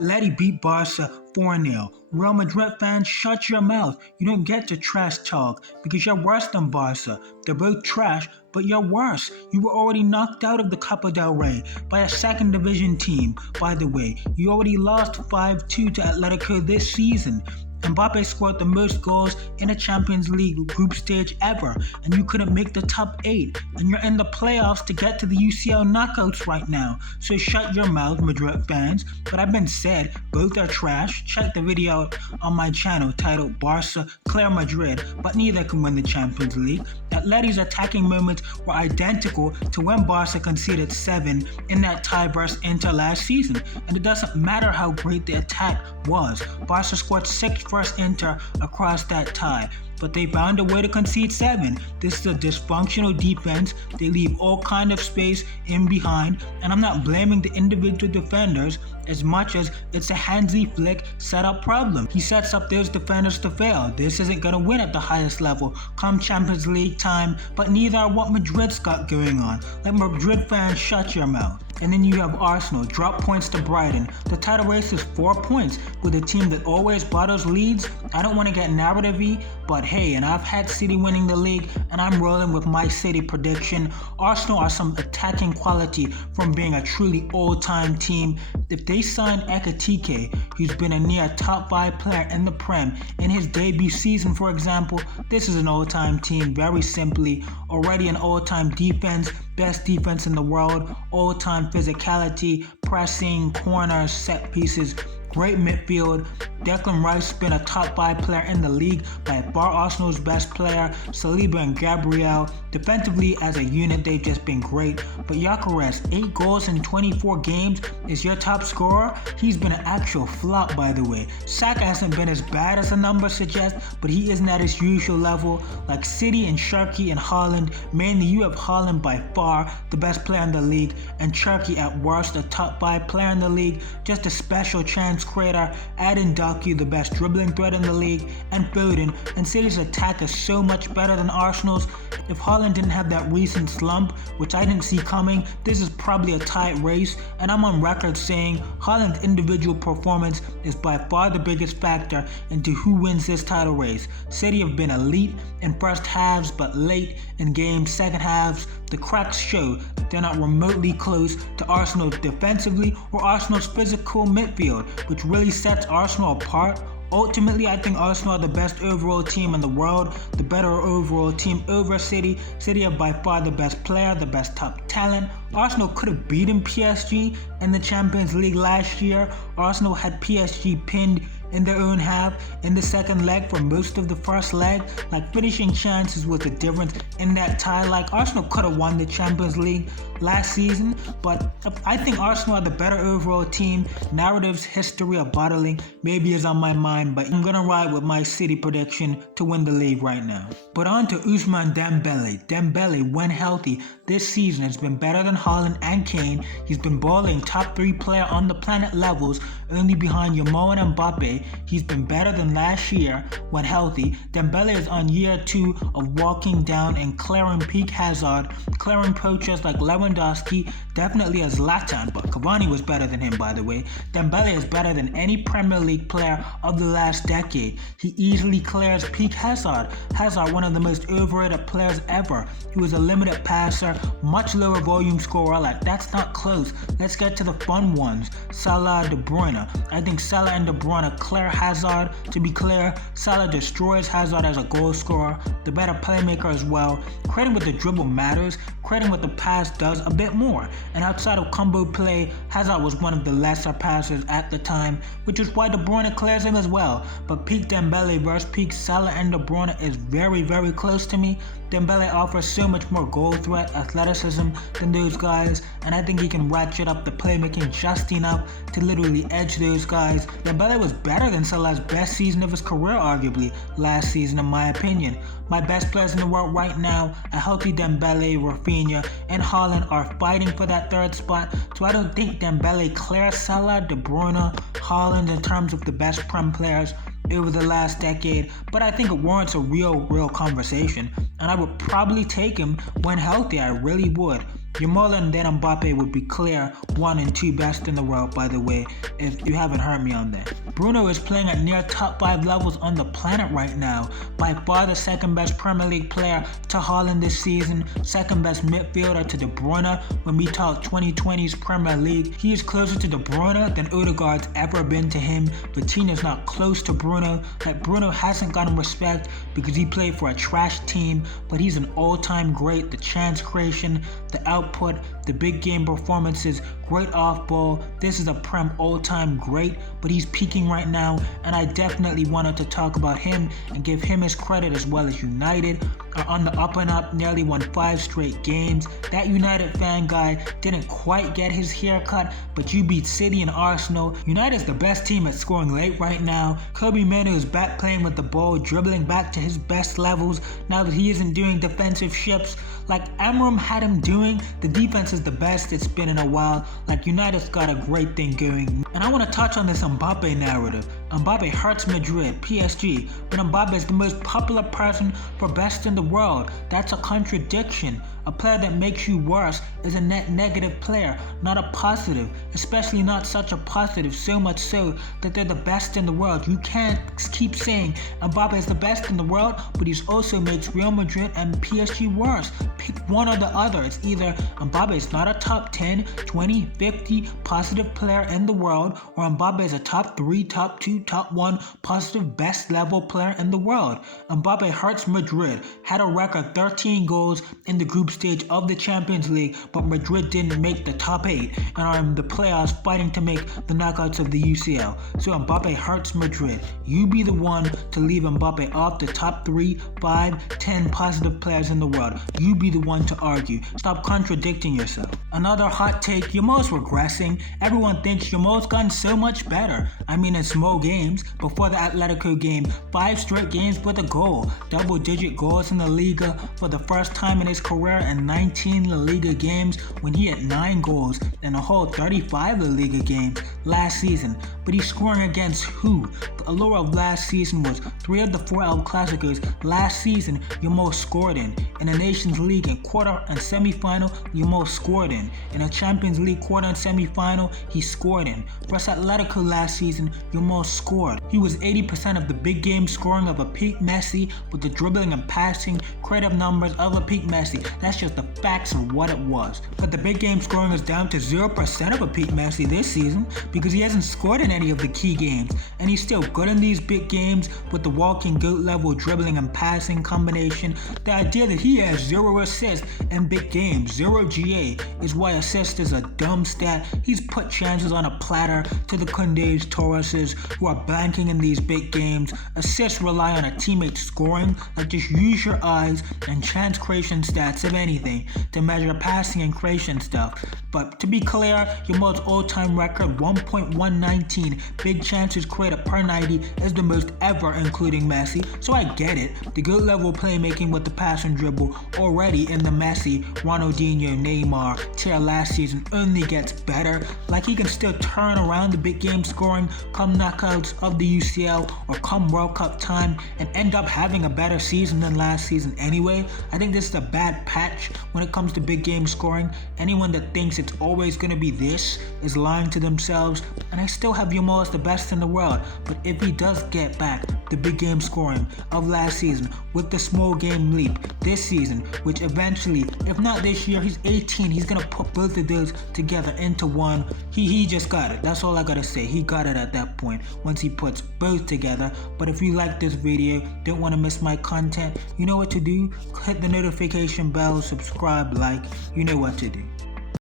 Letty beat Barca 4-0. Real Madrid fans, shut your mouth. You don't get to trash talk because you're worse than Barca. They're both trash, but you're worse. You were already knocked out of the Copa del Rey by a second division team. By the way, you already lost 5-2 to Atlético this season. Mbappé scored the most goals in a Champions League group stage ever, and you couldn't make the top 8, and you're in the playoffs to get to the UCL knockouts right now. So shut your mouth, Madrid fans. But I've been said, both are trash. Check the video out on my channel titled Barca Clear Madrid, but neither can win the Champions League. Atleti's attacking moments were identical to when Barca conceded 7 in that tie versus Inter last season, and it doesn't matter how great the attack was. Barca scored 6 versus Inter across that tie, but they found a way to concede 7. This is a dysfunctional defense. They leave all kind of space in behind, and I'm not blaming the individual defenders as much as it's a Hansi Flick setup problem. He sets up those defenders to fail. This isn't going to win at the highest level come Champions League time, but neither are what Madrid's got going on. Let Madrid fans shut your mouth. And then you have Arsenal, drop points to Brighton. The title race is 4 points with a team that always bottles leads. I don't want to get narrative-y, but hey, and I've had City winning the league, and I'm rolling with my City prediction. Arsenal are some attacking quality from being a truly all-time team. If they sign Ekitéké, who's been a near top 5 player in the Prem in his debut season, for example, this is an all-time team, very simply. Already an all-time defense, best defense in the world, all-time physicality, pressing, corners, set pieces, great midfield. Declan Rice has been a top 5 player in the league, by far Arsenal's best player. Saliba and Gabriel, defensively as a unit, they've just been great. But Yokeres, 8 goals in 24 games, is your top scorer. He's been an actual flop, by the way. Saka hasn't been as bad as the numbers suggest, but he isn't at his usual level. Like City and Cherki and Haaland, mainly you have Haaland by far the best player in the league, and Cherki at worst a top 5 player in the league, just a special chance creator. Add in Doku, the best dribbling threat in the league, and Foden, and City's attack is so much better than Arsenal's. If Haaland didn't have that recent slump, which I didn't see coming, this is probably a tight race, and I'm on record saying Haaland's individual performance is by far the biggest factor into who wins this title race. City have been elite in first halves, but late in games, second halves, the cracks show that they're not remotely close to Arsenal defensively or Arsenal's physical midfield, which really sets Arsenal apart. Ultimately, I think Arsenal are the best overall team in the world, the better overall team over City. City are by far the best player, the best top talent. Arsenal could have beaten PSG in the Champions League last year. Arsenal had PSG pinned in their own half in the second leg for most of the first leg. Like, finishing chances was the difference in that tie. Like, Arsenal could have won the Champions League last season, but I think Arsenal are the better overall team. Narratives, history of bottling maybe is on my mind, but I'm gonna ride with my City prediction to win the league right now. But on to Ousmane Dembélé. Dembélé, when healthy this season, has been better than Haaland and Kane. He's been balling top 3 player on the planet levels, only behind Yamal and Mbappé. He's been better than last year when healthy. Dembélé is on year 2 of walking down and clearing peak Hazard, clearing poachers like Lewandowski, definitely a Zlatan, but Cavani was better than him, by the way. Dembélé is better than any Premier League player of the last decade. He easily clears peak Hazard. Hazard, one of the most overrated players ever. He was a limited passer, much lower volume scorer. Like, that's not close. Let's get to the fun ones. Salah and De Bruyne. I think Salah and De Bruyne clear Hazard. To be clear, Salah destroys Hazard as a goal scorer, the better playmaker as well. Creating with the dribble matters, creating with the pass does a bit more. And outside of combo play, Hazard was one of the lesser passers at the time, which is why De Bruyne clears him as well. But peak Dembélé versus peak Salah and De Bruyne is very, very close to me. Dembélé offers so much more goal threat, athleticism than those guys, and I think he can ratchet up the playmaking just enough to literally edge those guys. Dembélé was better than Salah's best season of his career, arguably, last season in my opinion. My best players in the world right now, a healthy Dembélé, Rafinha, and Haaland are fighting for that 3rd spot, so I don't think Dembélé clears Salah, De Bruyne, Haaland in terms of the best Prem players over the last decade, but I think it warrants a real conversation, and I would probably take him when healthy, I really would. Yamal and then Mbappé would be clear 1 and 2 best in the world, by the way, if you haven't heard me on that. Bruno is playing at near top 5 levels on the planet right now. By far the second best Premier League player to Haaland this season, second best midfielder to De Bruyne. When we talk 2020's Premier League, he is closer to De Bruyne than Odegaard's ever been to him. Vitinha's not close to Bruno. Like, Bruno hasn't gotten respect because he played for a trash team, but he's an all-time great. The chance creation, the output, the big game performances, great off ball. This is a Prem all-time great, but he's peaking right now, and I definitely wanted to talk about him and give him his credit, as well as United are on the up and up, nearly won 5 straight games. That United fan guy didn't quite get his haircut, but you beat City and Arsenal. United's the best team at scoring late right now. Kobe Manu is back playing with the ball, dribbling back to his best levels now that he isn't doing defensive ships like Amram had him doing. The defense is the best it's been in a while. Like, United's got a great thing going. And I want to touch on this Mbappé narrative. Mbappé hurts Madrid, PSG, but Mbappé is the most popular person for best in the world. That's a contradiction. A player that makes you worse is a net negative player, not a positive, especially not such a positive, so much so that they're the best in the world. You can't keep saying Mbappé is the best in the world, but he also makes Real Madrid and PSG worse. Pick one or the other. It's either Mbappé is not a top 10, 20, 50 positive player in the world, or Mbappé is a top 3, top 2, top 1 positive best level player in the world. Mbappé hurts Madrid, had a record 13 goals in the group stage of the Champions League, but Madrid didn't make the top 8 and are in the playoffs fighting to make the knockouts of the UCL. So Mbappé hurts Madrid. You be the one to leave Mbappé off the top 3, 5, 10 positive players in the world. You be the one to argue. Stop contradicting yourself. Another hot take, Yamal's regressing. Everyone thinks Yamal's gotten so much better. I mean, in small games. Before the Atlético game, 5 straight games with a goal. Double-digit goals in the Liga for the first time in his career, and 19 La Liga games when he had 9 goals and a whole 35 La Liga games last season. But he's scoring against who? The allure of last season was 3 of the 4 El Clásicos last season Yamal scored in. In the Nations League in quarter and semi-final, Yamal scored in. In a Champions League quarter and semi-final, he scored in. Versus Atlético last season, Yamal scored. He was 80% of the big game scoring of a peak Messi, with the dribbling and passing, creative numbers of a peak Messi. That's just the facts of what it was. But the big game scoring is down to 0% of a peak Messi this season because he hasn't scored in any of the key games, and he's still good in these big games with the walking goat level dribbling and passing combination. The idea that he has 0 assists in big games, 0 GA, is why assist is a dumb stat. He's put chances on a platter to the Koundés, Torreses, who are blanking in these big games. Assists rely on a teammate scoring. Like, just use your eyes and chance creation stats, if anything, to measure passing and creation stuff. But to be clear, Yamal's all-time record, 1.119 big chances created per 90, is the most ever, including Messi. So I get it. The good level playmaking with the pass and dribble already in the Messi, Ronaldinho, Neymar tier last season only gets better. Like, he can still turn around the big game scoring come knockouts of the UCL or come World Cup time and end up having a better season than last season anyway. I think this is a bad patch when it comes to big game scoring. Anyone that thinks it's always going to be this is lying to themselves, and I still have Yamal as the best in the world. But if he does get back the big game scoring of last season with the small game leap this season, which eventually, if not this year, he's 18, he's going to put both of those together into one. He just got it. That's all I gotta say. He got it at that point once he puts both together. But if you like this video, don't want to miss my content, you know what to do. Hit the notification bell, subscribe, like, you know what to do.